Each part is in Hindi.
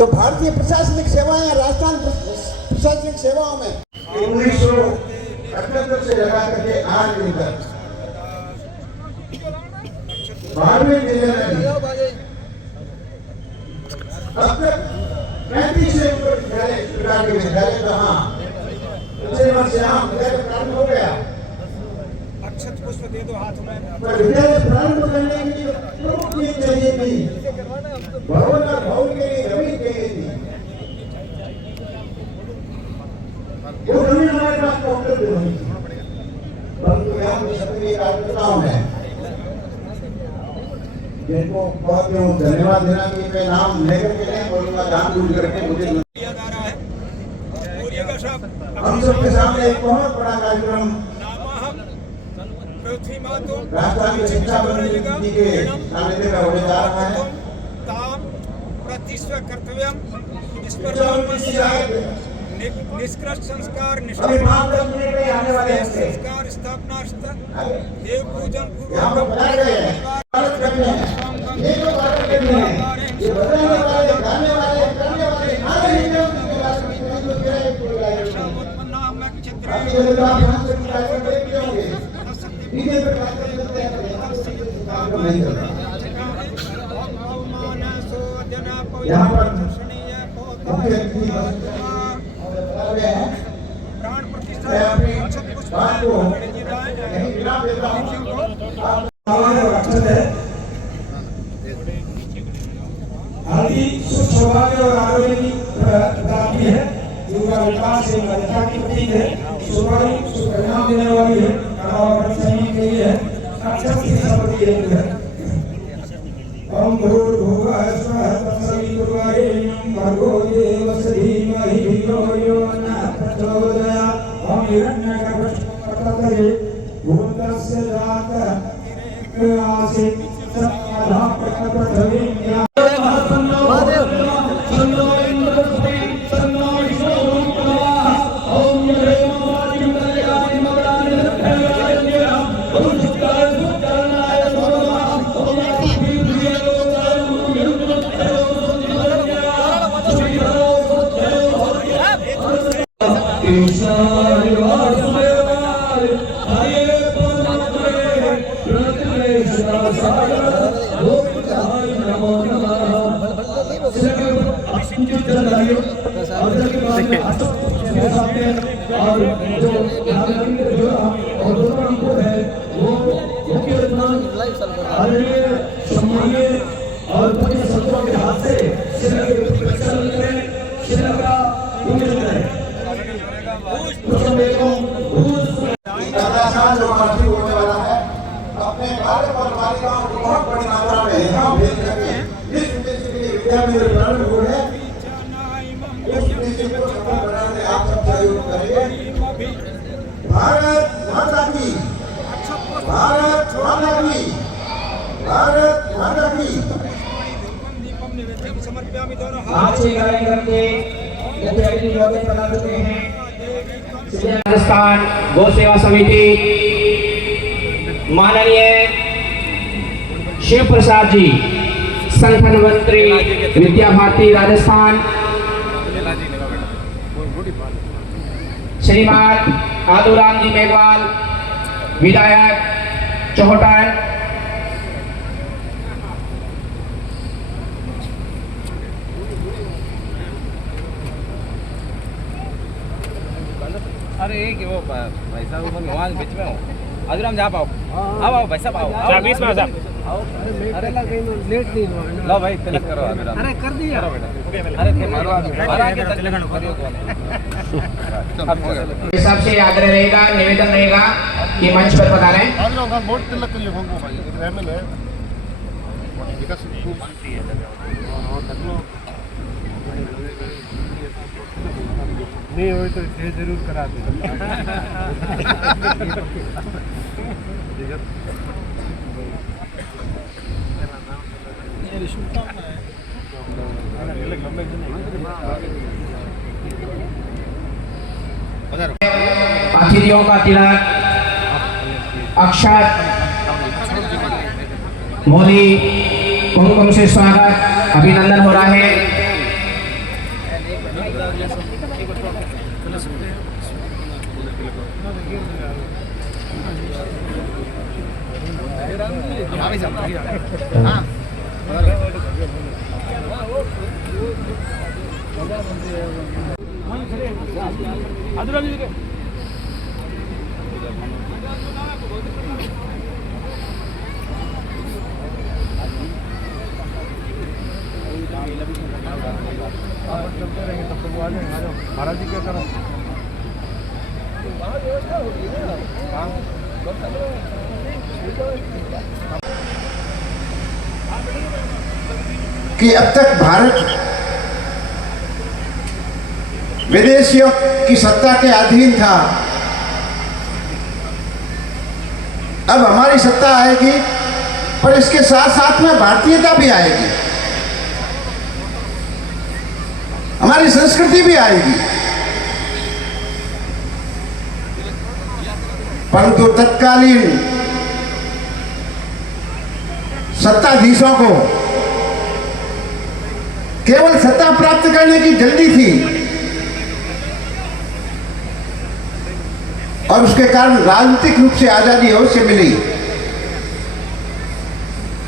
तो भारतीय प्रशासनिक सेवाएं राजस्थान प्रशासनिक सेवाओं में 1978 से लगा करके आज दिन तक 12वें जिले में अब तक 35 से ऊपर प्रकार के विद्यालय कहाँ प्रारंभ हो गया। अक्षत पुष्प दे दो हाथ में। विद्यालय प्रारंभ करने के लिए प्रमुख चीज चाहिए थी, भवन और भवन के लिए जमीन चाहिए थी। वो जमीन हमारे पास उपलब्ध नहीं थी, परंतु यहाँ के सक्रिय कार्यकर्ताओं ने जिनको बहुत धन्यवाद देना कि मैं नाम लेकर के नहीं बोलूंगा, जानबूझ करके मुझे हम सबके सामने एक बहुत बड़ा कार्यक्रम राजस्थान की शिक्षा मंत्री के सानिध्य में होने जा रहा है। निष्कृष्ट संस्कार संस्कार स्थापना देव पूजन यहाँ पर प्राण प्रतिष्ठा सौभाग्य और आरोग्य की प्रदात्री है, जिनका विकास एवं अधिकार की प्रतीक है, सुपरिणाम देने वाली है और के लिए है, अक्षर की संपत्ति है। ओम भूर्भुवः स्वः तत्सवितुर्वरेण्यं भर्गो देवस्य धीमहि धियो यो नः प्रचोदयात्। ओम हिरण्यगर्भस्तये भूतस्य जातः आसीत् सत्याधा प्रकटपृथिव्या अपने बालक और बालिकाओं को बहुत बड़ी मात्रा में यहाँ भेज करके जिस उद्देश्य के लिए विद्यालय प्रारंभ हुए हैं उस उद्देश्य को सफल बनाने आप सब सहयोग करेंगे। भारत माता की, भारत माता की, भारत माता की। आज के कार्यक्रम के मुख्य अतिथि बता चुके हैं राजस्थान गौ सेवा समिति माननीय शिव प्रसाद जी, संगठन मंत्री विद्या भारती राजस्थान, श्रीमान आदुराम जी मेघवाल विधायक चौहटन, अरे एक वो भाई साहब वहाँ बीच में हो, आदुराम जा पाओ, आओ भाई साहब आओ, बीच में आओ, अरे लेट नहीं लो भाई, तिलक करो आदुराम, अरे कर दिया, अरे मारो आगे सबसे आग्रह रहेगा, निवेदन रहेगा कि मंच पर बता रहे हैं नहीं हो तो ये जरूर करा दे। अतिथियों का तिलक अक्षत मोदी कुमकुम से स्वागत अभिनंदन हो रहा है। महाराज जी क्या करो कि अब तक भारत विदेशियों की सत्ता के अधीन था, अब हमारी सत्ता आएगी, पर इसके साथ साथ में भारतीयता भी आएगी, हमारी संस्कृति भी आएगी। परंतु तत्कालीन सत्ताधीशों को केवल सत्ता प्राप्त करने की जल्दी थी और उसके कारण राजनीतिक रूप से आजादी अवश्य मिली,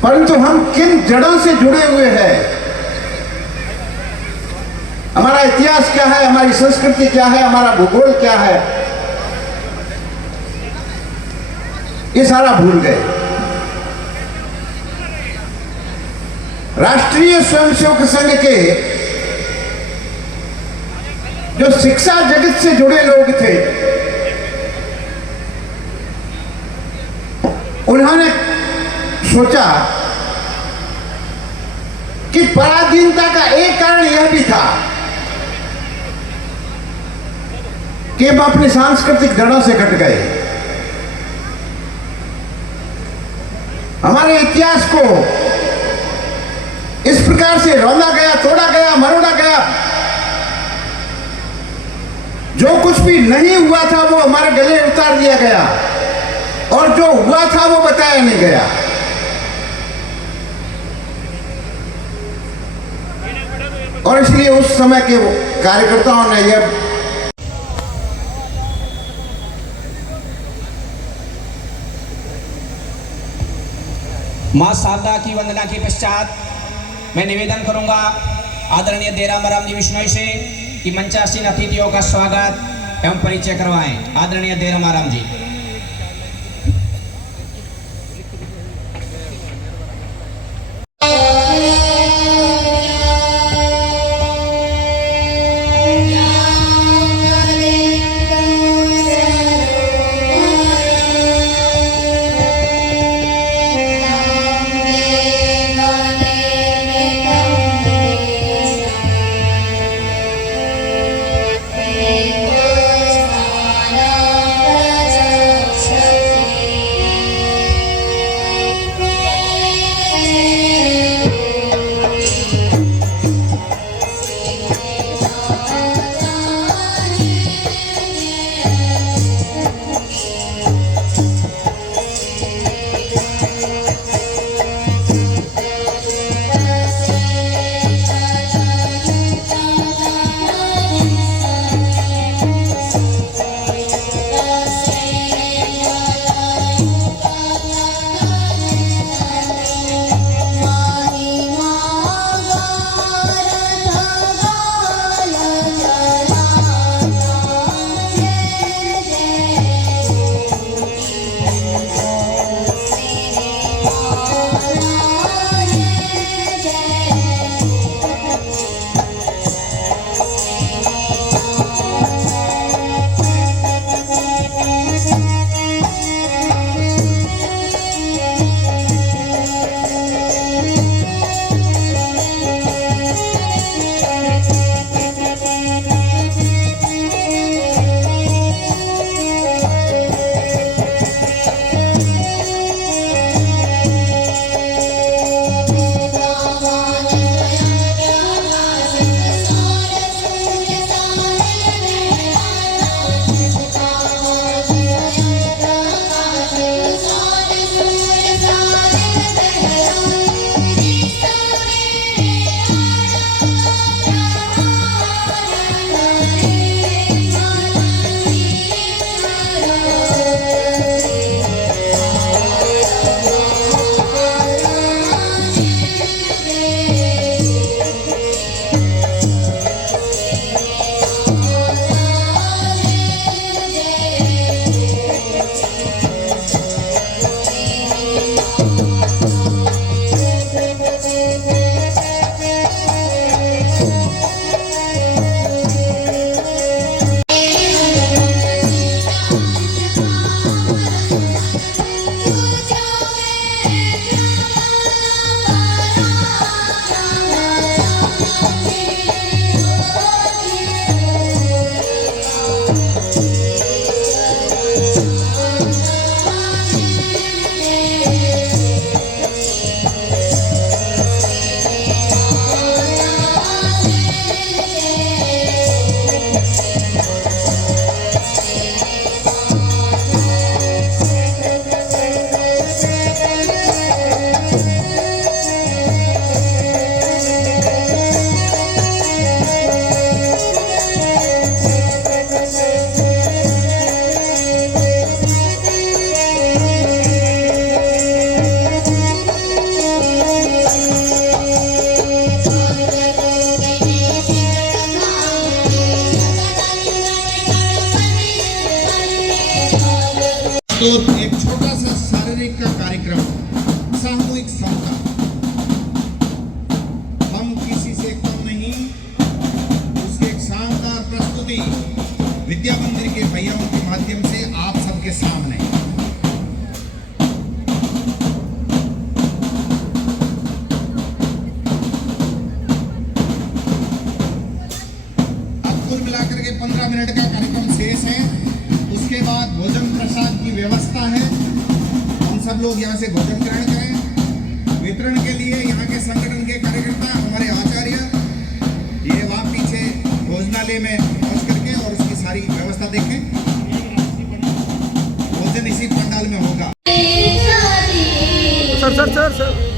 परंतु हम किन जड़ों से जुड़े हुए हैं, हमारा इतिहास क्या है, हमारी संस्कृति क्या है, हमारा भूगोल क्या है, ये सारा भूल गए। राष्ट्रीय स्वयंसेवक संघ के जो शिक्षा जगत से जुड़े लोग थे, उन्होंने सोचा कि पराधीनता का एक कारण यह भी था कि हम अपनी सांस्कृतिक जड़ों से कट गए, हमारे इतिहास को इस प्रकार से रौंदा गया, तोड़ा गया, मरोड़ा गया, जो कुछ भी नहीं हुआ था वो हमारे गले उतार दिया गया और जो हुआ था वो बताया नहीं गया। और इसलिए उस समय के कार्यकर्ताओं ने यह मां शारदा की वंदना के पश्चात मैं निवेदन करूंगा आदरणीय देराम राम जी विश्नोई से कि मंचासीन अतिथियों का स्वागत एवं परिचय करवाएं। आदरणीय देराम राम जी। Thank you. तो एक छोटा सा शारीरिक का कार्यक्रम, सामूहिक समता, हम किसी से कम नहीं, उसकी एक शानदार प्रस्तुति विद्या मंदिर के भैयाओं के माध्यम से आप सबके सामने। अब कुल मिलाकर के 15 मिनट का कार्यक्रम शेष है। उसके बाद भोजन प्रसाद की व्यवस्था है। हम सब लोग यहाँ से भोजन ग्रहण करें। वितरण के लिए यहाँ के संगठन के कार्यकर्ता, हमारे आचार्य, ये वहाँ पीछे भोजनालय में पहुँच करके और उसकी सारी व्यवस्था देखें। भोजन इसी पंडाल में होगा। सर सर सर सर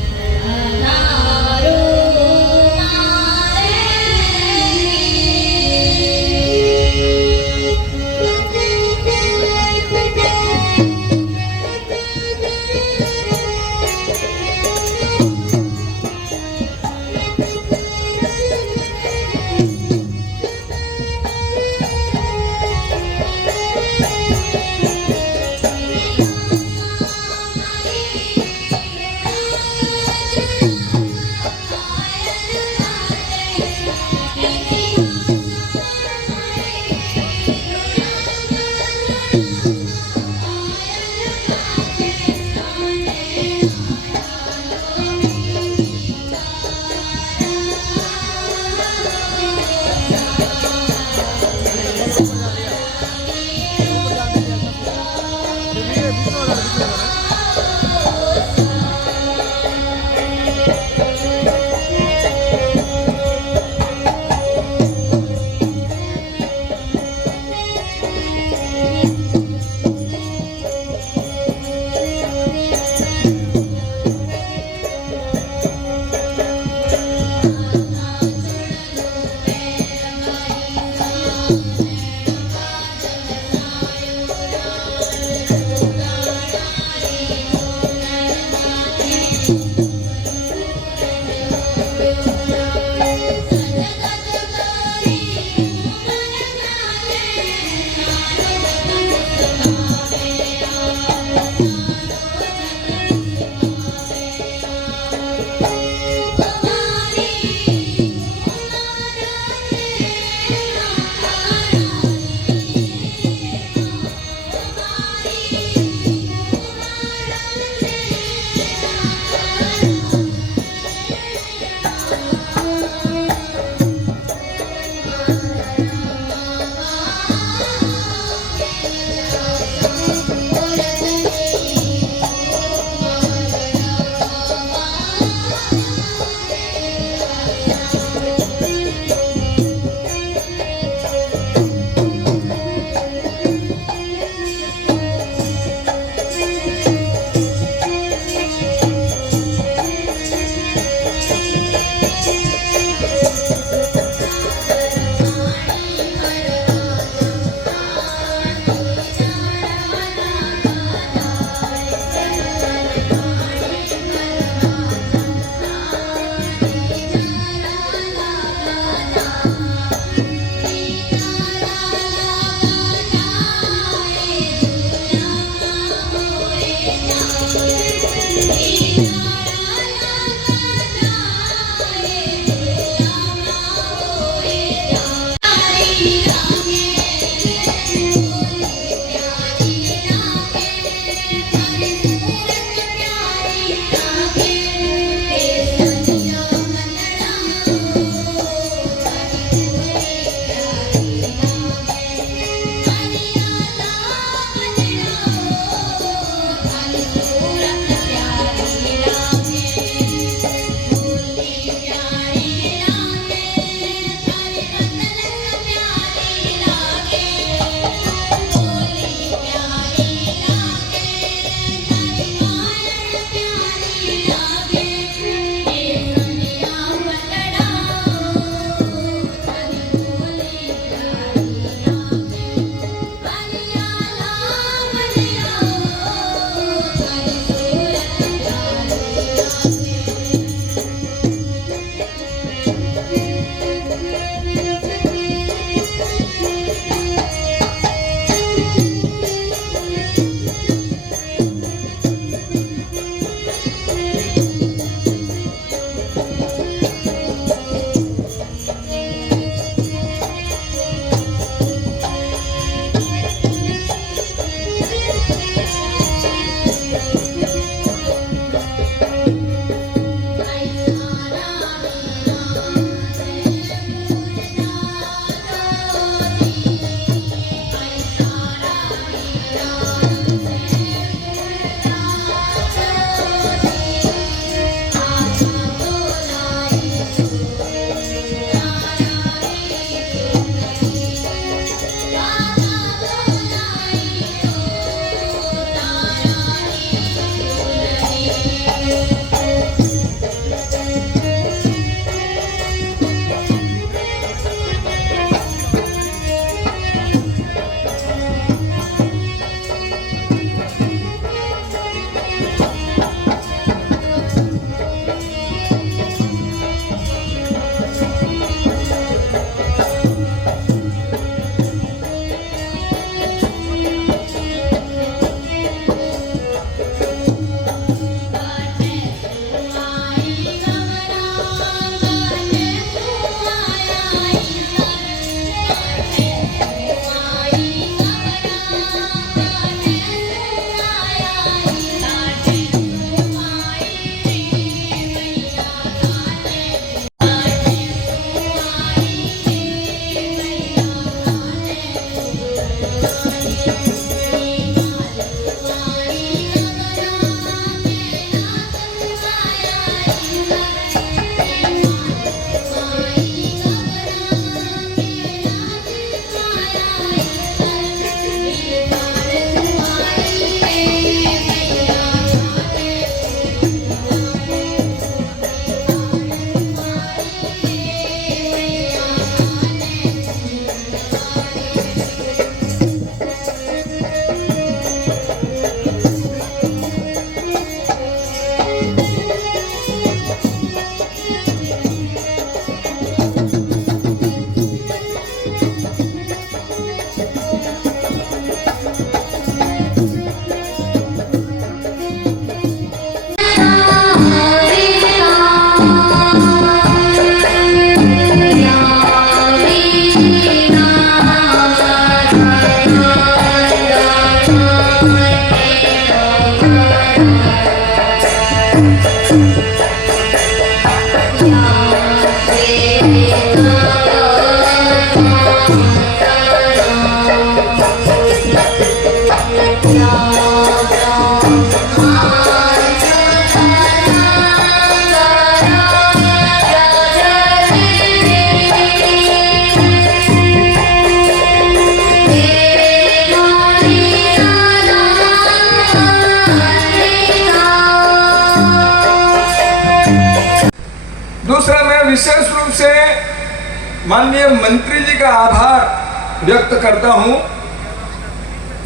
रूप से माननीय मंत्री जी का आभार व्यक्त करता हूं।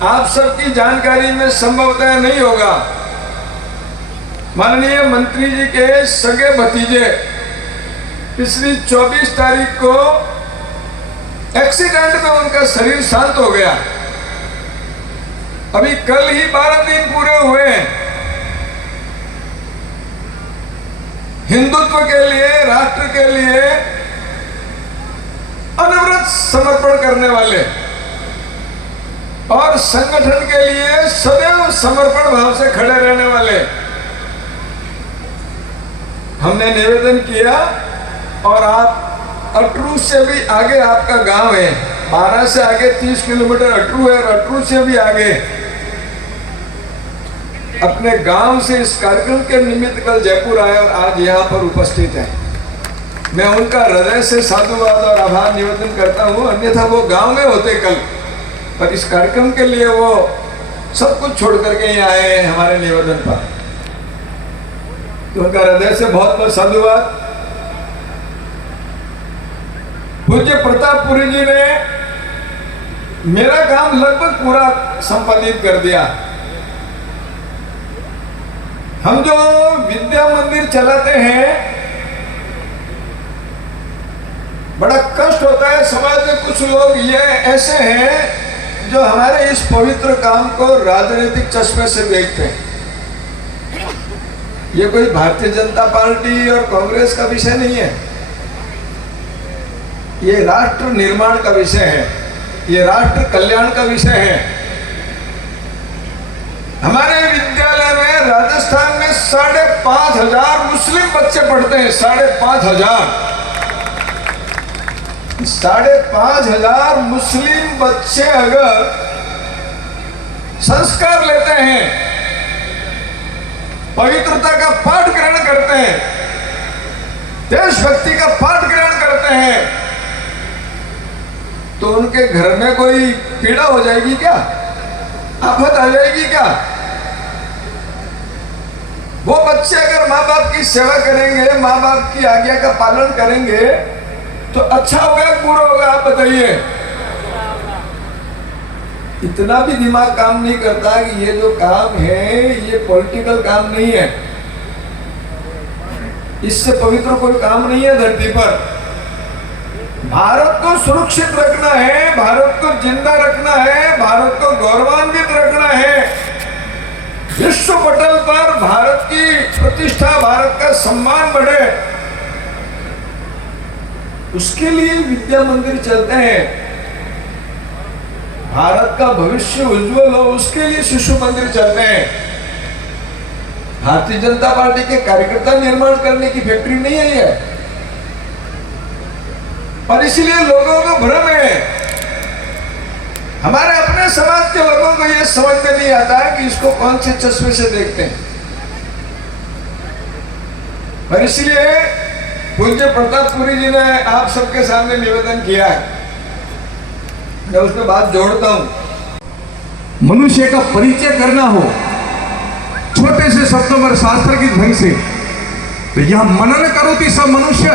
आप सबकी जानकारी में संभवतः नहीं होगा, माननीय मंत्री जी के सगे भतीजे पिछली 24 तारीख को एक्सीडेंट में उनका शरीर शांत हो गया। अभी कल ही 12 दिन पूरे हुए हैं। हिंदुत्व के लिए, राष्ट्र के लिए अनवरत समर्पण करने वाले और संगठन के लिए सदैव समर्पण भाव से खड़े रहने वाले। हमने निवेदन किया और आप अटरू से भी आगे आपका गांव है, 12 से आगे 30 किलोमीटर अटरू है और अटरू से भी आगे अपने गांव से इस कार्यक्रम के निमित्त कल जयपुर आए और आज यहाँ पर उपस्थित है। मैं उनका हृदय से साधुवाद और आभार निवेदन करता हूँ, अन्यथा वो गांव में होते कल, पर इस कार्यक्रम के लिए वो सब कुछ छोड़ करके यहाँ आए हैं हमारे निवेदन पर। तो उनका हृदय से बहुत बहुत साधुवाद। पूज्य प्रतापपुरी जी ने मेरा काम लगभग पूरा संपादित कर दिया। हम जो विद्या मंदिर चलाते हैं, बड़ा कष्ट होता है। समाज में कुछ लोग ये ऐसे हैं जो हमारे इस पवित्र काम को राजनीतिक चश्मे से देखते हैं। ये कोई भारतीय जनता पार्टी और कांग्रेस का विषय नहीं है, ये राष्ट्र निर्माण का विषय है, ये राष्ट्र कल्याण का विषय है। हमारे विद्यालय में राजस्थान में 5,500 मुस्लिम बच्चे पढ़ते हैं। 5,500 5,500 मुस्लिम बच्चे अगर संस्कार लेते हैं, पवित्रता का पाठ ग्रहण करते हैं, देशभक्ति का पाठ ग्रहण करते हैं, तो उनके घर में कोई पीड़ा हो जाएगी क्या? आफत आ जाएगी क्या? वो बच्चे अगर माँ बाप की सेवा करेंगे, माँ बाप की आज्ञा का पालन करेंगे, तो अच्छा होगा बुरा होगा? आप बताइए। इतना भी दिमाग काम नहीं करता कि ये जो काम है ये पॉलिटिकल काम नहीं है, इससे पवित्र कोई काम नहीं है धरती पर। भारत को सुरक्षित रखना है, भारत को जिंदा रखना है, भारत को गौरवान्वित रखना है, विश्व पटल पर भारत की प्रतिष्ठा, भारत का सम्मान बढ़े, उसके लिए विद्या मंदिर चलते हैं। भारत का भविष्य उज्जवल हो, उसके लिए शिशु मंदिर चलते हैं। भारतीय जनता पार्टी के कार्यकर्ता निर्माण करने की फैक्ट्री नहीं है ये, और इसलिए लोगों को भ्रम है। हमारे अपने समाज के लोगों को यह समझ में नहीं आता है कि इसको कौन से चश्मे से देखते हैं। और इसलिए पूज्य प्रतापपुरी जी ने आप सबके सामने निवेदन किया है, मैं उसमें बात जोड़ता हूं। मनुष्य का परिचय करना हो छोटे से शब्दों में शास्त्र की ढंग से, तो यह मनन करोति स मनुष्य,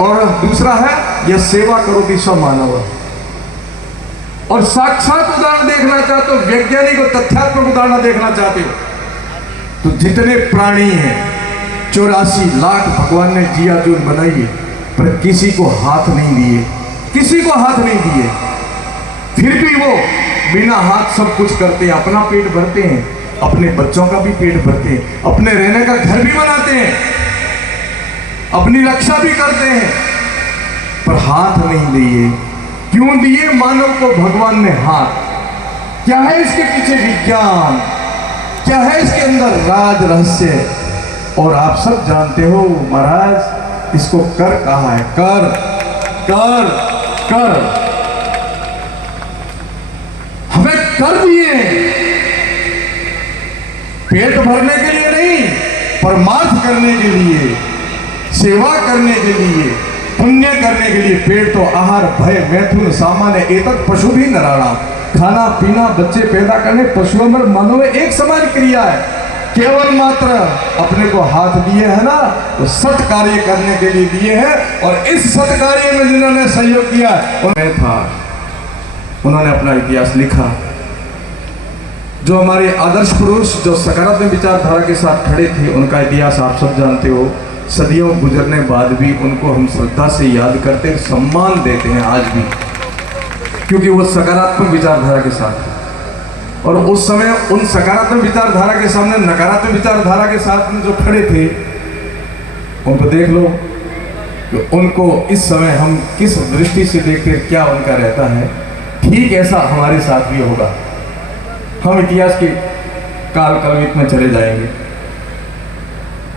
और दूसरा है यह सेवा करोति स मानव। और साक्षात उदाहरण देखना चाहते हो, वैज्ञानिक और तथ्यात्मक उदाहरण देखना चाहते हो, तो जितने प्राणी हैं 84 लाख भगवान ने जिया जून बनाई है, पर किसी को हाथ नहीं दिए, किसी को हाथ नहीं दिए, फिर भी वो बिना हाथ सब कुछ करते हैं। अपना पेट भरते हैं, अपने बच्चों का भी पेट भरते हैं, अपने रहने का घर भी बनाते हैं, अपनी रक्षा भी करते हैं, पर हाथ नहीं दिए। क्यों दिए मानव को भगवान ने हाथ? क्या है इसके पीछे विज्ञान, क्या है इसके अंदर राज रहस्य? और आप सब जानते हो महाराज, इसको कर कहा है, कर कर कर। हमें कर दिए पेट भरने के लिए नहीं, परमार्थ करने के लिए, सेवा करने के लिए, पुण्य करने के लिए। पेट तो आहार भय मैथुन सामान्य एतत् पशु भी नराणा। खाना पीना, बच्चे पैदा करने, पशुओं में मानव एक समान क्रिया है। केवल मात्र अपने को हाथ दिए हैं ना, तो सत कार्य करने के लिए दिए हैं। और इस सत कार्य में जिन्होंने सहयोग किया उन्हें था, उन्होंने अपना इतिहास लिखा। जो हमारे आदर्श पुरुष जो सकारात्मक विचारधारा के साथ खड़े थे, उनका इतिहास आप सब जानते हो। सदियों गुजरने बाद भी उनको हम श्रद्धा से याद करते, सम्मान देते हैं आज भी, क्योंकि वो सकारात्मक विचारधारा के साथ थे। और उस समय उन सकारात्मक विचारधारा के सामने नकारात्मक विचारधारा के साथ में जो खड़े थे, उनको देख लो कि उनको इस समय हम किस दृष्टि से देखते, क्या उनका रहता है। ठीक ऐसा हमारे साथ भी होगा। हम इतिहास के काल कल्पित में चले जाएंगे,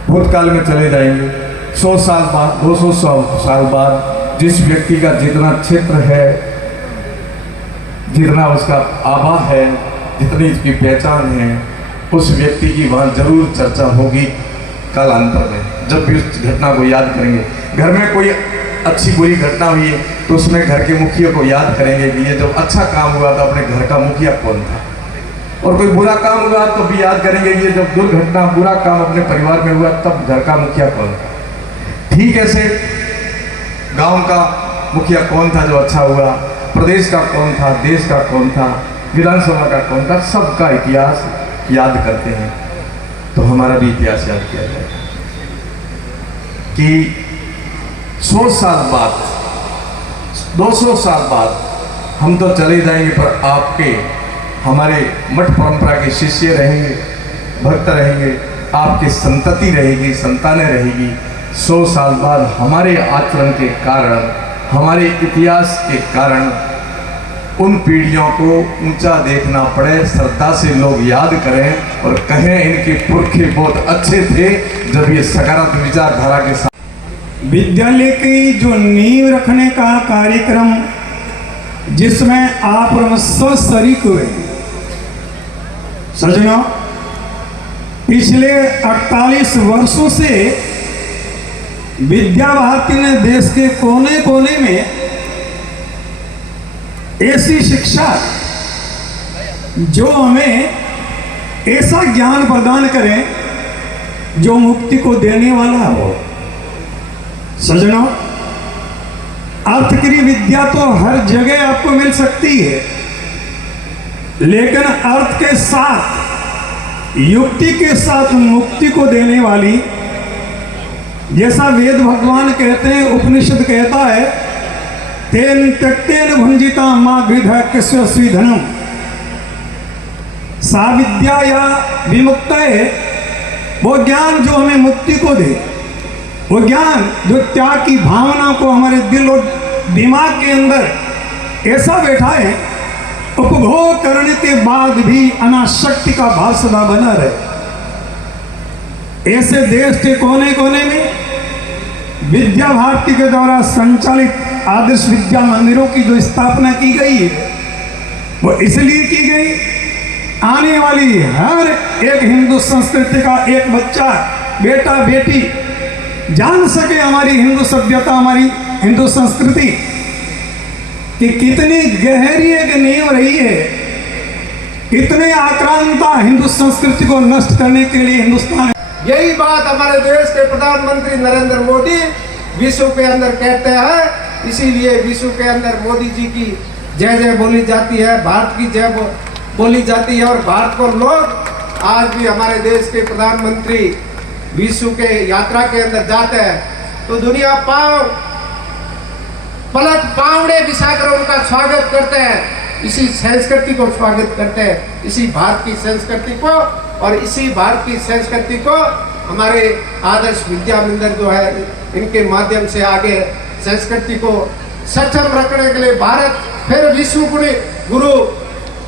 भूतकाल में चले जाएंगे। 100 साल बाद, 200 साल बाद जिस व्यक्ति का जितना क्षेत्र है, जितना उसका आभा है, जितनी उसकी पहचान है, उस व्यक्ति की वहाँ जरूर चर्चा होगी कालांतर में, जब भी उस घटना को याद करेंगे। घर में कोई अच्छी बुरी घटना हुई है तो उसमें घर के मुखिया को याद करेंगे कि ये जब अच्छा काम हुआ था अपने घर का मुखिया कौन था, और कोई बुरा काम हुआ तो भी याद करेंगे कि ये जब दुर्घटना बुरा काम अपने परिवार में हुआ तब घर का मुखिया कौन था। ठीक ऐसे गांव का मुखिया कौन था जो अच्छा हुआ, प्रदेश का कौन था, देश का कौन था, विधानसभा का कौन था, सबका इतिहास याद करते हैं। तो हमारा भी इतिहास याद किया जाएगा कि 100 साल बाद, 200 साल बाद हम तो चले जाएंगे, पर आपके हमारे मठ परंपरा के शिष्य रहेंगे, भक्त रहेंगे, आपकी संतति रहेगी, संतानें रहेगी। 100 साल बाद हमारे आचरण के कारण, हमारे इतिहास के कारण उन पीढ़ियों को ऊंचा देखना पड़े, श्रद्धा से लोग याद करें और कहें इनके पुरखे बहुत अच्छे थे जब ये सकारात्मक विचारधारा के साथ। विद्यालय की जो नींव रखने का कार्यक्रम जिसमें आप और सब शरीक हुए, सज्जनों, पिछले 48 वर्षों से विद्या भारती ने देश के कोने कोने में ऐसी शिक्षा जो हमें ऐसा ज्ञान प्रदान करे जो मुक्ति को देने वाला हो। सज्जनों, अर्थ की विद्या तो हर जगह आपको मिल सकती है, लेकिन अर्थ के साथ, युक्ति के साथ मुक्ति को देने वाली, जैसा वेद भगवान कहते हैं, उपनिषद कहता है, तेन त्यक्तेन भुंजिता मां गृध कृष्ण धनम, सा विद्या या विमुक्त है वो ज्ञान जो हमें मुक्ति को दे, वो ज्ञान जो त्याग की भावना को हमारे दिल और दिमाग के अंदर ऐसा बैठा है, उपभोग करने के बाद भी अनाशक्ति का भाव सदा बना रहे। ऐसे देश के कोने कोने में विद्या भारती के द्वारा संचालित आदर्श विद्या मंदिरों की जो स्थापना की गई है, वो इसलिए की गई, आने वाली हर एक हिंदू संस्कृति का एक बच्चा, बेटा बेटी जान सके हमारी हिंदू सभ्यता, हमारी हिंदू संस्कृति कि कितनी गहरी एक नींव रही है, कितने आक्रांता हिंदू संस्कृति को नष्ट करने के लिए हिंदुस्तान। यही बात हमारे देश के प्रधानमंत्री नरेंद्र मोदी विश्व के अंदर कहते हैं, इसीलिए विश्व के अंदर मोदी जी की जय जय बोली जाती है, भारत की जय बोली जाती है। और भारत को लोग आज भी हमारे देश के प्रधानमंत्री विश्व के यात्रा के अंदर जाते हैं तो दुनिया पलक पावड़े बिछाकर उनका स्वागत करते हैं, इसी संस्कृति को स्वागत करते हैं, इसी भारत की संस्कृति को। और इसी भारत की संस्कृति को हमारे आदर्श विद्या मंदिर जो है, इनके माध्यम से आगे संस्कृति को सक्षम रखने के लिए भारत फिर विश्व गुरु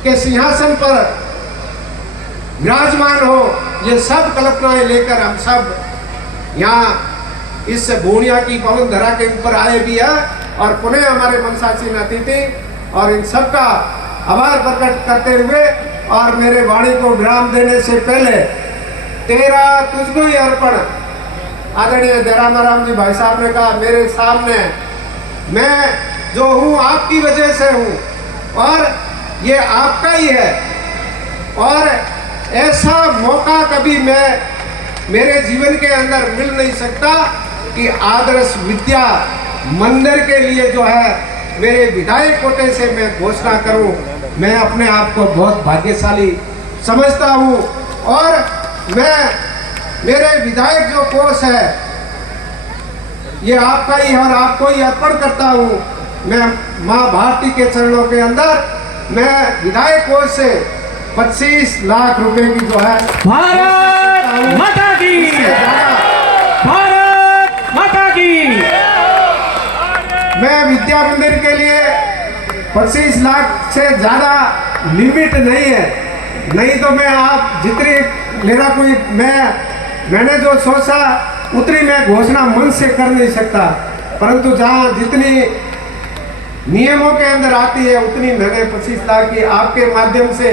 के सिंहासन पर विराजमान हो, ये सब कल्पनाएं लेकर हम सब यहाँ इस पूर्णिया की पवन धरा के ऊपर आए भी है। और पुनः हमारे मनसासीन अतिथि और इन सब का आभार प्रकट करते हुए और मेरे वाणी को विराम देने से पहले तेरा तुझको ही अर्पण, आदरणीय जयराम जी भाई साहब ने कहा, मेरे सामने मैं जो हूँ आपकी वजह से हूँ और ये आपका ही है। और ऐसा मौका कभी मेरे जीवन के अंदर मिल नहीं सकता कि आदर्श विद्या मंदिर के लिए जो है मेरे विधायक कोटे से मैं घोषणा करूं। मैं अपने आप को बहुत भाग्यशाली समझता हूं और मैं मेरे विधायक जो कोष है ये आपका ही और आपको ही अर्पण करता हूं। मैं मां भारती के चरणों के अंदर मैं विधायक कोष से 25 लाख रुपए की जो है भारत माता की, भारत माता की। मैं विद्या मंदिर के लिए 25 लाख से ज़्यादा लिमिट नहीं है, नहीं तो मैं आप जितनी मेरा कोई मैंने जो सोचा उतनी मैं घोषणा मन से कर नहीं सकता, परंतु जहाँ जितनी नियमों के अंदर आती है उतनी मैंने 25 लाख की आपके माध्यम से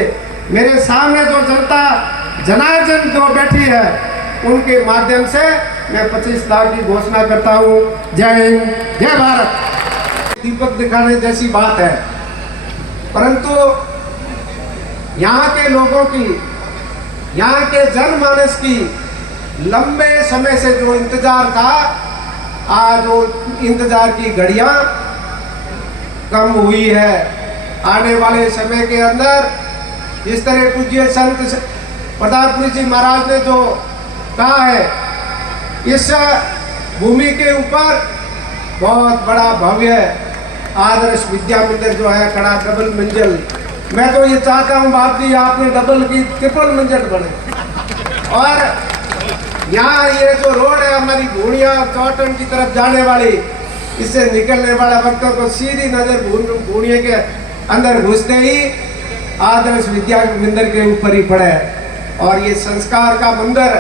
मेरे सामने जो जनता जनार्दन जो बैठी है उनके माध्यम से मैं 25 लाख की घोषणा करता हूँ। जय हिंद, जय भारत। दीपक दिखाने जैसी बात है, परंतु यहाँ के लोगों की, यहाँ के जनमानस की लंबे समय से जो इंतजार था, आज वो इंतजार की घड़ियां कम हुई है। आने वाले समय के अंदर जिस तरह पूज्य संत प्रतापपुरी जी महाराज ने जो कहा है, इस भूमि के ऊपर बहुत बड़ा भव्य आदर्श विद्या मंदिर जो है खड़ा, डबल मंजिल। मैं तो ये चाहता हूँ बाप जी आपने डबल की ट्रिपल मंजिल बने। और यहाँ ये जो रोड है हमारी भूणिया चौटन की तरफ जाने वाली, इससे निकलने वाला वक्तों को सीधी नजर भूणिया के अंदर घुसते ही आदर्श विद्या मंदिर के ऊपर ही पड़े। और ये संस्कार का मंदिर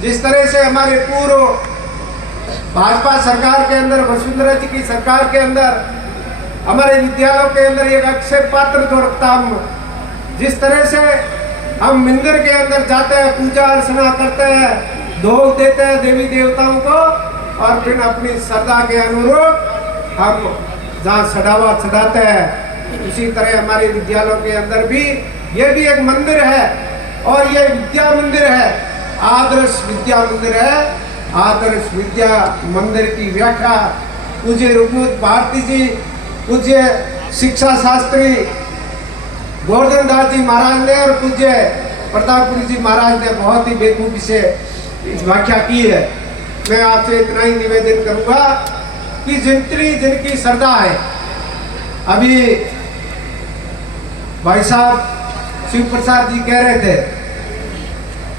जिस तरह से हमारे पूर्व भाजपा सरकार के अंदर, वसुंधरा जी की सरकार के अंदर हमारे विद्यालयों के अंदर एक आक्षेप पात्र जो रखता, हम जिस तरह से हम मंदिर के अंदर जाते हैं, पूजा अर्चना करते हैं, धोख देते हैं देवी देवताओं को, और फिर अपनी श्रद्धा के अनुरूप हम जहाँ चढ़ावा चढ़ाते हैं, उसी तरह हमारे विद्यालयों के अंदर भी ये भी एक मंदिर है और ये विद्या मंदिर है, आदर्श विद्या मंदिर है। आदर्श विद्या मंदिर की व्याख्या पूज्य रुकनुत भारती जी, पूज्य शिक्षा शास्त्री गोवर्धन दास जी महाराज ने और पूज्य प्रतापपुरी जी महाराज ने बहुत ही बेखूबी से व्याख्या की है। मैं आपसे इतना ही निवेदन करूंगा कि जिनकी श्रद्धा है, अभी भाई साहब शिव प्रसाद जी कह रहे थे,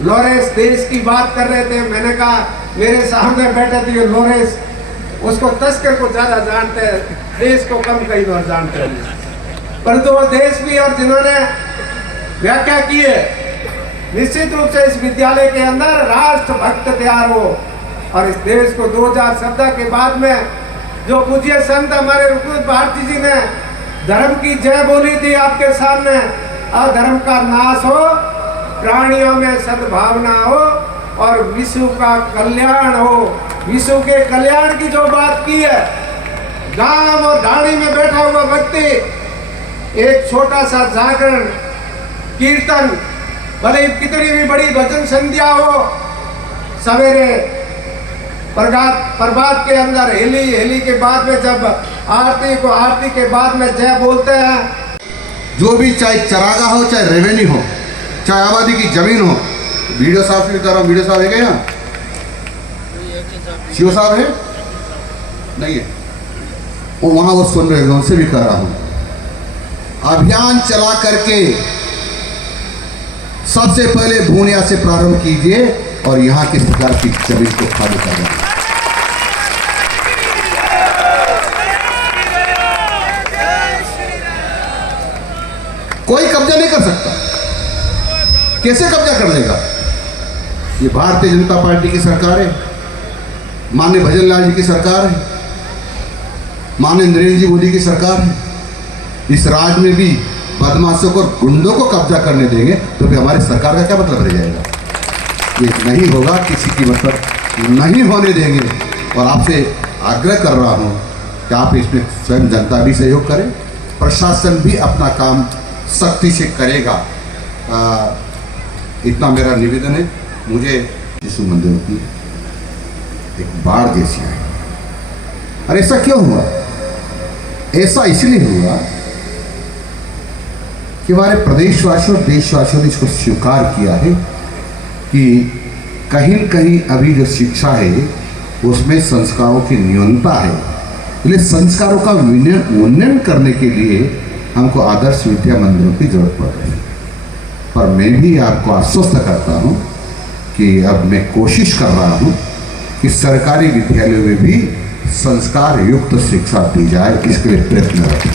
लॉरेंस देश की बात कर रहे थे, मैंने कहा मेरे सामने बैठे थे लॉरेंस, उसको तस्कर को ज्यादा जानते हैं, देश को कम कई बार जानते हैं, परंतु वो देश भी और जिन्होंने व्याख्या की है, निश्चित रूप से इस विद्यालय के अंदर राष्ट्रभक्त तैयार हो। और इस देश को 2017 के बाद में जो पूज्य संत हमारे रुकनुत भारती जी ने धर्म की जय बोली थी आपके सामने, अधर्म का नाश हो, प्राणियों में सद्भावना हो और विश्व का कल्याण हो। विश्व के कल्याण की जो बात की है, गांव और ढाणी में बैठा हुआ व्यक्ति एक छोटा सा जागरण कीर्तन, भले कितनी भी बड़ी भजन संध्या हो, सवेरे प्रभात के अंदर हेली के बाद में जब आरती के बाद में जय बोलते हैं। जो भी चाहे चरागा हो, चाहे रेवेन्यू हो, चाहे आबादी की जमीन हो, वीडियो साहब से कर रहा हूँ, वीडियो साहब है क्या यहाँ? शिव साहब है नहीं है, वो वहाँ वो सुन रहे हैं, उनसे भी कर रहा हूँ। अभियान चला करके सबसे पहले भूनिया से प्रारंभ कीजिए और यहाँ की सरकार की जमीन को खाली करें। कोई कब्जा नहीं कर सकता। कैसे कब्जा कर लेगा? ये भारतीय जनता पार्टी की सरकार है, माननीय भजन लाल जी की सरकार है, माननीय नरेंद्र जी मोदी की सरकार है। इस राज्य में भी बदमाशों को, गुंडों को कब्जा करने देंगे तो फिर हमारी सरकार का क्या मतलब रह जाएगा? ये नहीं होगा, किसी की मतलब नहीं होने देंगे। और आपसे आग्रह कर रहा हूँ कि आप इसमें स्वयं जनता भी सहयोग करें, प्रशासन भी अपना काम सख्ती से करेगा। इतना मेरा निवेदन है। मुझे यीशु मंदिर की एक बाढ़ जैसी आई। और ऐसा क्यों हुआ? ऐसा इसलिए हुआ कि हमारे प्रदेशवासियों और देशवासियों ने इसको स्वीकार किया है कि कहीं न कहीं अभी जो शिक्षा है उसमें संस्कारों की न्यूनता है। इसलिए संस्कारों का उन्नयन करने के लिए हमको आदर्श विद्या मंदिरों की जरूरत पड़ रही है। पर मैं भी आपको आश्वस्त करता हूँ कि अब मैं कोशिश कर रहा हूँ कि सरकारी विद्यालयों में भी संस्कार युक्त शिक्षा दी जाए, इसके लिए प्रयत्नरत है।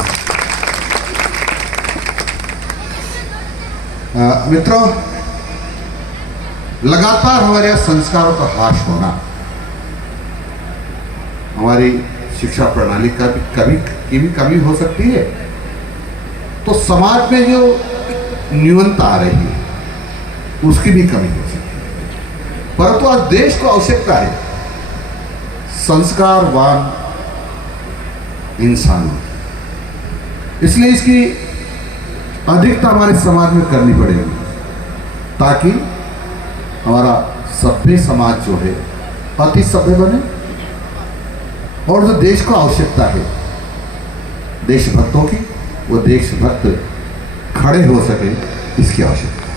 मित्रों, लगातार हमारे यहाँ संस्कारों का ह्रास होना, हमारी शिक्षा प्रणाली का भी कमी हो सकती है, तो समाज में जो न्यूनता आ रही है उसकी भी कमी हो सकती है। परंतु आज देश को आवश्यकता है संस्कारवान इंसानों, इसलिए इसकी अधिकता हमारे समाज में करनी पड़ेगी ताकि हमारा सभ्य समाज जो है अति सभ्य बने और जो देश को आवश्यकता है देशभक्तों की, वो देशभक्त खड़े हो सके, इसकी आवश्यकता है।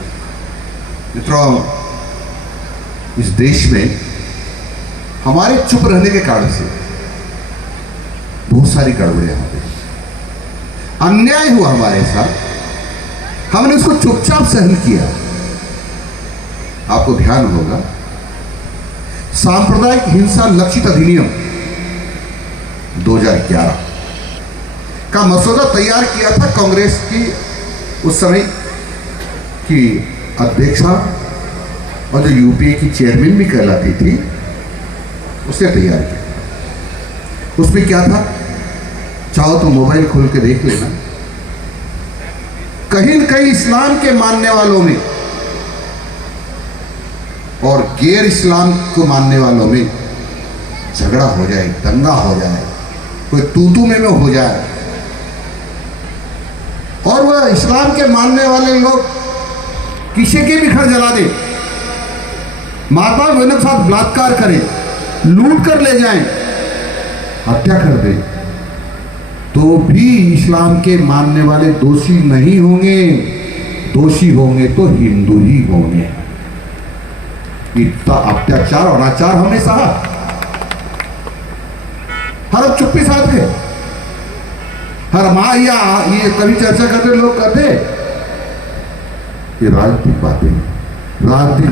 मित्रों, इस देश में हमारे चुप रहने के कारण से बहुत सारी गड़बड़ियां हो गई, अन्याय हुआ हमारे साथ, हमने उसको चुपचाप सहन किया। आपको ध्यान होगा सांप्रदायिक हिंसा लक्षित अधिनियम 2011 का मसौदा तैयार किया था कांग्रेस की उस समय की अध्यक्षा और जो यूपीए की चेयरमैन भी कहलाती थी, उसने तैयार किया। उसमें क्या था, चाहो तो मोबाइल खोल के देख लेना, कहीं न कहीं इस्लाम के मानने वालों में और गैर इस्लाम को मानने वालों में झगड़ा हो जाए, दंगा हो जाए, कोई तू में हो जाए, और वह इस्लाम के मानने वाले लोग किसी के भी घर जला दे, माता बहनों के साथ बलात्कार करें, लूट कर ले जाएं, हत्या कर दें, तो भी इस्लाम के मानने वाले दोषी नहीं होंगे। दोषी होंगे तो हिंदू ही होंगे। इतना अत्याचार और अनाचार हमने सहा, हर चुप्पी साथ गए, हर माँ या ये कभी चर्चा करते लोग कहते ये राजनीतिक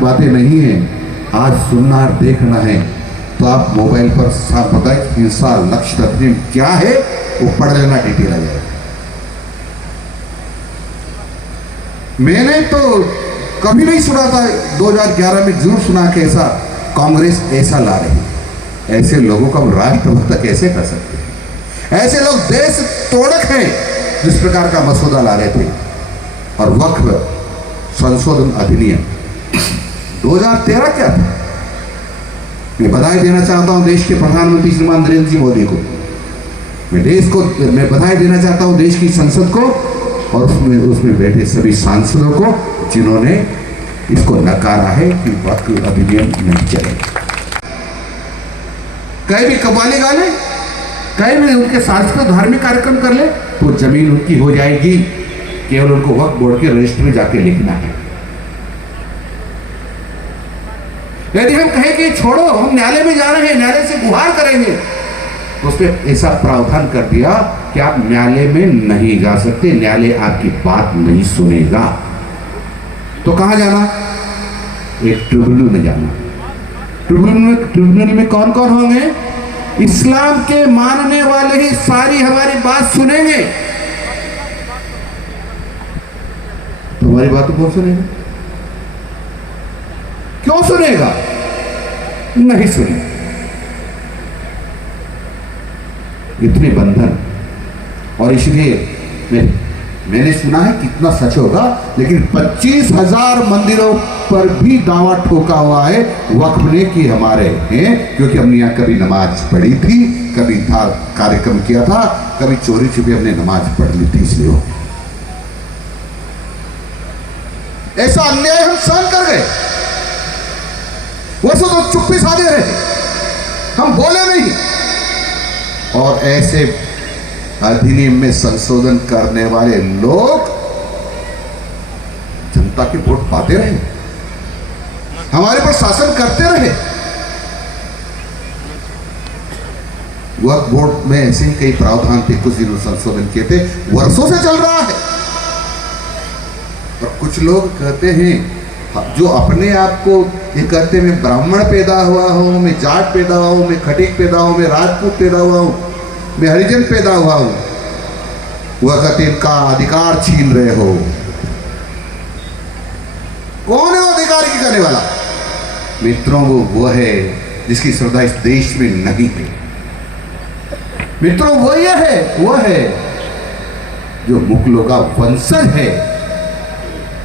बातें नहीं है। आज सुनना और देखना है तो आप मोबाइल पर सांप्रदायिक हिंसा लक्षित अधिनियम क्या है वो पढ़ लेना, डिटेल आ जाएगा। मैंने तो कभी नहीं सुना था, 2011 में जरूर सुना कि ऐसा कांग्रेस ऐसा ला रही है। ऐसे लोगों का हम राष्ट्रभक्त कैसे कर सकते हैं? ऐसे लोग देश तोड़क हैं जिस प्रकार का मसौदा ला रहे थे। और वक्फ संशोधन अधिनियम 2013 क्या था? मैं बधाई देना चाहता हूं देश के प्रधानमंत्री श्रीमान नरेंद्र जी मोदी को। मैं बधाई देना चाहता हूं देश की संसद को और उसमें बैठे सभी सांसदों को जिन्होंने इसको नकारा है कि वक्फ अधिनियम नहीं चलेगा। कहीं भी कव्वाली गा ले, कहीं भी उनके सांस्कृतिक धार्मिक कार्यक्रम कर ले तो जमीन उनकी हो जाएगी। केवल उनको वक्फ बोर्ड के रजिस्टर में जाके लिखना है। यदि हम कहें कि छोड़ो, हम न्यायालय में जा रहे हैं, न्यायालय से गुहार करेंगे, तो उस पर ऐसा प्रावधान कर दिया कि आप न्यायालय में नहीं जा सकते, न्यायालय आपकी बात नहीं सुनेगा। तो कहां जाना? एक ट्रिब्यूनल में जाना। ट्रिब्यूनल में कौन कौन होंगे? इस्लाम के मानने वाले ही सारी हमारी बात सुनेंगे। तो हमारी बात तो कौन सुनेगा? क्यों सुनेगा? नहीं सुनेगा। इतने बंधन, और इसलिए मैंने सुना है कितना सच होगा, लेकिन 25,000 मंदिरों पर भी दावा ठोका हुआ है वक्फ ने कि हमारे हैं, क्योंकि हमने यहाँ कभी नमाज पढ़ी थी, कभी था कार्यक्रम किया था, कभी चोरी छुपी हमने नमाज पढ़ ली थी, इसलिए ऐसा अन्याय हम सहन कर गए, वर्षों तो चुप्पी साधे रहे, हम बोले नहीं। और ऐसे अधिनियम में संशोधन करने वाले लोग जनता के वोट पाते रहे, हमारे पर शासन करते रहे। वक्फ बोर्ड में ऐसे ही कई प्रावधान थे, कुछ दिनों संशोधन किए थे, वर्षों से चल रहा है। और कुछ लोग कहते हैं, जो अपने आप को ये कहते हैं मैं ब्राह्मण पैदा हुआ हूं, मैं जाट पैदा हुआ हूं, मैं खटीक पैदा हुआ, मैं राजपूत पैदा हुआ हूं, मैं हरिजन पैदा हुआ हूं, वह कहते इनका अधिकार छीन रहे हो। कौन है वो अधिकार की करने वाला? मित्रों, वो है जिसकी श्रद्धा इस देश में नहीं है। मित्रों, वो यह है, वो है जो मुगलों का वंशज है,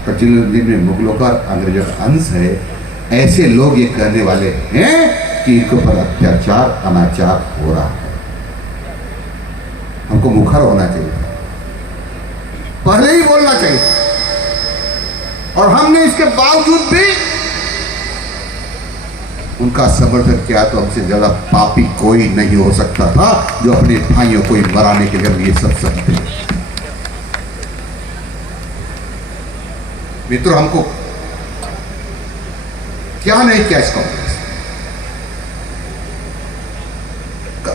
और जिनमें मुगलों का अंग्रेजों का अंश है। ऐसे लोग ये कहने वाले हैं कि इनके ऊपर अत्याचार अनाचार हो रहा है। हमको मुखर होना चाहिए, पहले ही बोलना चाहिए। और हमने इसके बावजूद भी उनका समर्थन किया, तो हमसे ज्यादा पापी कोई नहीं हो सकता था जो अपने भाइयों को मराने के लिए हम ये सब सकते। मित्रों, हमको क्या नहीं किया इसका,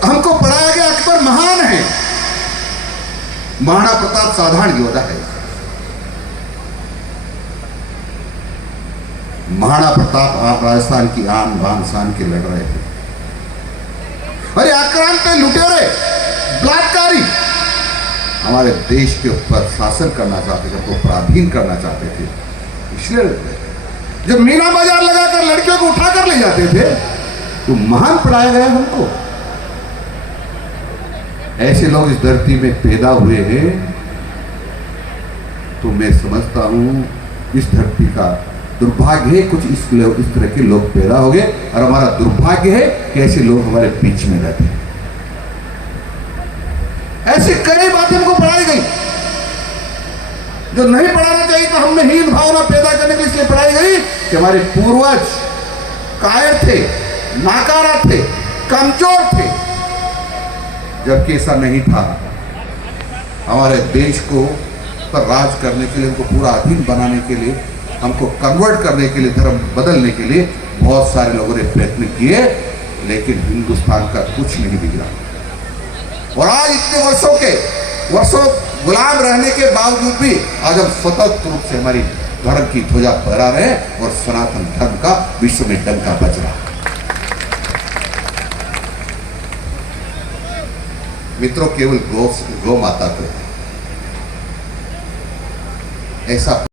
हमको पढ़ाया गया अकबर महान है, महाराणा प्रताप साधारण योद्धा है। महाराणा प्रताप राजस्थान की आन बान शान के लड़ रहे थे। अरे आक्रांत लुटेरे बलात्कारी हमारे देश के ऊपर शासन करना चाहते थे, हमको पराधीन करना चाहते थे। इसलिए जब मीना बाजार लगाकर लड़कियों को उठाकर ले जाते थे तो महान पढ़ाया गया हमको। ऐसे लोग इस धरती में पैदा हुए हैं, तो मैं समझता हूं इस धरती का दुर्भाग्य है कुछ इस तरह के लोग पैदा हो गए, और हमारा दुर्भाग्य है कि ऐसे लोग हमारे बीच में रहते हैं। ऐसी कई बातें हमको पढ़ाई गई जो नहीं पढ़ाना चाहिए, तो हमने हीन भावना पैदा करने के लिए इसलिए पढ़ाई गई कि हमारे पूर्वज कायर थे, नाकारा थे, कमजोर थे। जबकि ऐसा नहीं था। हमारे देश को पर राज करने के लिए, हमको पूरा अधीन बनाने के लिए, हमको कन्वर्ट करने के लिए, धर्म बदलने के लिए बहुत सारे लोगों ने प्रयत्न किए, लेकिन हिंदुस्तान का कुछ नहीं बिगड़ा। और आज इतने वर्षों गुलाम रहने के बावजूद भी आज हम स्वतंत्र रूप से हमारी धर्म की ध्वजा फहरा रहे हैं, और सनातन धर्म का विश्व में डंका बज रहा है। मित्रों, केवल गौ माता को ऐसा